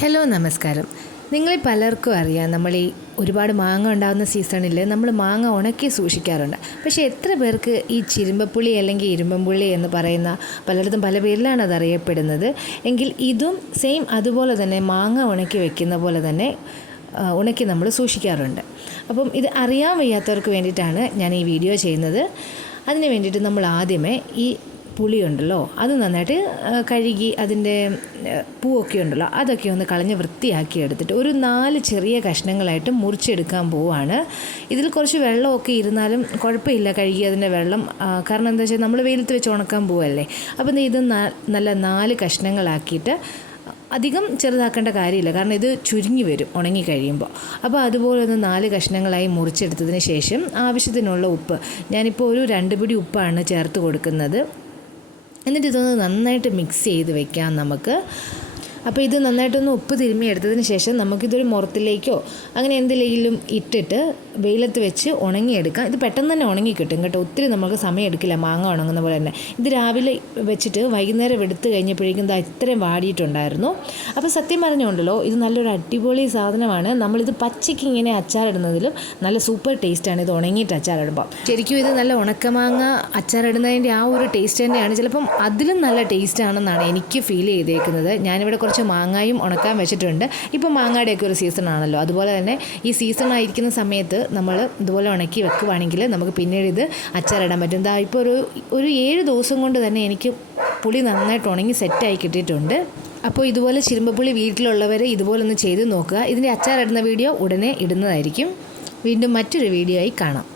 Hello നമസ്കാരം. നിങ്ങളിൽ പലർക്കും അറിയാം, നമ്മൾ ഈ ഒരുപാട് മാങ്ങ ഉണ്ടാകുന്ന സീസണിൽ നമ്മൾ മാങ്ങ ഉണക്കി സൂക്ഷിക്കാറുണ്ട്. പക്ഷേ എത്ര പേർക്ക് ഈ ചിരുമ്പപ്പുളി അല്ലെങ്കിൽ ഇരുമ്പമ്പുള്ളി എന്ന് പറയുന്ന, പലയിടത്തും പല പേരിലാണ് അത് അറിയപ്പെടുന്നത്. എങ്കിൽ ഇതും സെയിം അതുപോലെ തന്നെ മാങ്ങ ഉണക്കി വെക്കുന്ന പോലെ തന്നെ ഉണക്കി നമ്മൾ സൂക്ഷിക്കാറുണ്ട്. അപ്പം ഇത് അറിയാൻ വയ്യാത്തവർക്ക് വേണ്ടിയിട്ടാണ് ഞാൻ ഈ വീഡിയോ ചെയ്യുന്നത്. അതിന് വേണ്ടിയിട്ട് നമ്മൾ ആദ്യമേ ഈ പുളിയുണ്ടല്ലോ അത് നന്നായിട്ട് കഴുകി അതിൻ്റെ പൂവൊക്കെ ഉണ്ടല്ലോ അതൊക്കെ ഒന്ന് കളഞ്ഞ് വൃത്തിയാക്കി എടുത്തിട്ട് ഒരു 4 ചെറിയ കഷ്ണങ്ങളായിട്ട് മുറിച്ചെടുക്കാൻ പോവുകയാണ്. ഇതിൽ കുറച്ച് വെള്ളമൊക്കെ ഇരുന്നാലും കുഴപ്പമില്ല, കഴുകി അതിൻ്റെ വെള്ളം. കാരണം എന്താ വെച്ചാൽ നമ്മൾ വെയിലത്ത് വെച്ച് ഉണക്കാൻ പോവല്ലേ. അപ്പം ഇത് നല്ല 4 കഷ്ണങ്ങളാക്കിയിട്ട്, അധികം ചെറുതാക്കേണ്ട കാര്യമില്ല കാരണം ഇത് ചുരുങ്ങി വരും ഉണങ്ങി കഴിയുമ്പോൾ. അപ്പോൾ അതുപോലെ ഒന്ന് 4 കഷ്ണങ്ങളായി മുറിച്ചെടുത്തതിന് ശേഷം ആവശ്യത്തിനുള്ള ഉപ്പ്, ഞാനിപ്പോൾ ഒരു 2 പിടി ഉപ്പാണ് ചേർത്ത് കൊടുക്കുന്നത്. എന്നിട്ട് ഇതൊന്ന് നന്നായിട്ട് മിക്സ് ചെയ്ത് വെക്കാം നമുക്ക്. അപ്പോൾ ഇത് നന്നായിട്ടൊന്ന് ഉപ്പ് തിരുമ്മി എടുത്തതിന് ശേഷം നമുക്കിതൊരു മുറത്തിലേക്കോ അങ്ങനെ എന്തെങ്കിലും ഇട്ടിട്ട് വെയിലത്ത് വെച്ച് ഉണങ്ങിയെടുക്കാം. ഇത് പെട്ടെന്ന് തന്നെ ഉണങ്ങി കിട്ടും കേട്ടോ, ഒത്തിരി നമുക്ക് സമയം എടുക്കില്ല മാങ്ങ ഉണങ്ങുന്ന പോലെ തന്നെ. ഇത് രാവിലെ വെച്ചിട്ട് വൈകുന്നേരം എടുത്ത് കഴിഞ്ഞപ്പോഴേക്കും ഇത്രയും വാടിയിട്ടുണ്ടായിരുന്നു. അപ്പോൾ സത്യം പറഞ്ഞുകൊണ്ടല്ലോ ഇത് നല്ലൊരു അടിപൊളി സാധനമാണ്. നമ്മളിത് പച്ചയ്ക്ക് ഇങ്ങനെ അച്ചാറിടുന്നതിലും നല്ല സൂപ്പർ ടേസ്റ്റാണ് ഇത് ഉണങ്ങിയിട്ട് അച്ചാറിടുമ്പോൾ. ശരിക്കും ഇത് നല്ല ഉണക്കമാങ്ങ അച്ചാറിടുന്നതിൻ്റെ ആ ഒരു ടേസ്റ്റ് തന്നെയാണ്, ചിലപ്പം അതിലും നല്ല ടേസ്റ്റാണെന്നാണ് എനിക്ക് ഫീൽ ചെയ്തേക്കുന്നത്. ഞാനിവിടെ കുറച്ച് മാങ്ങായും ഉണക്കാൻ വെച്ചിട്ടുണ്ട്. ഇപ്പോൾ മാങ്ങയുടെയൊക്കെ ഒരു സീസണാണല്ലോ, അതുപോലെ തന്നെ ഈ സീസണായിരിക്കുന്ന സമയത്ത് നമ്മൾ ഇതുപോലെ ഉണക്കി വെക്കുവാണെങ്കിൽ നമുക്ക് പിന്നീട് ഇത് അച്ചാറിടാൻ പറ്റും. ഇപ്പോൾ ഒരു 7 ദിവസം കൊണ്ട് തന്നെ എനിക്ക് പുളി നന്നായിട്ട് ഉണങ്ങി സെറ്റായി കിട്ടിയിട്ടുണ്ട്. അപ്പോൾ ഇതുപോലെ ചിരുമ്പപ്പുളി വീട്ടിലുള്ളവർ ഇതുപോലെ ഒന്ന് ചെയ്ത് നോക്കുക. ഇതിൻ്റെ അച്ചാറിടുന്ന വീഡിയോ ഉടനെ ഇടുന്നതായിരിക്കും. വീണ്ടും മറ്റൊരു വീഡിയോ ആയി കാണാം.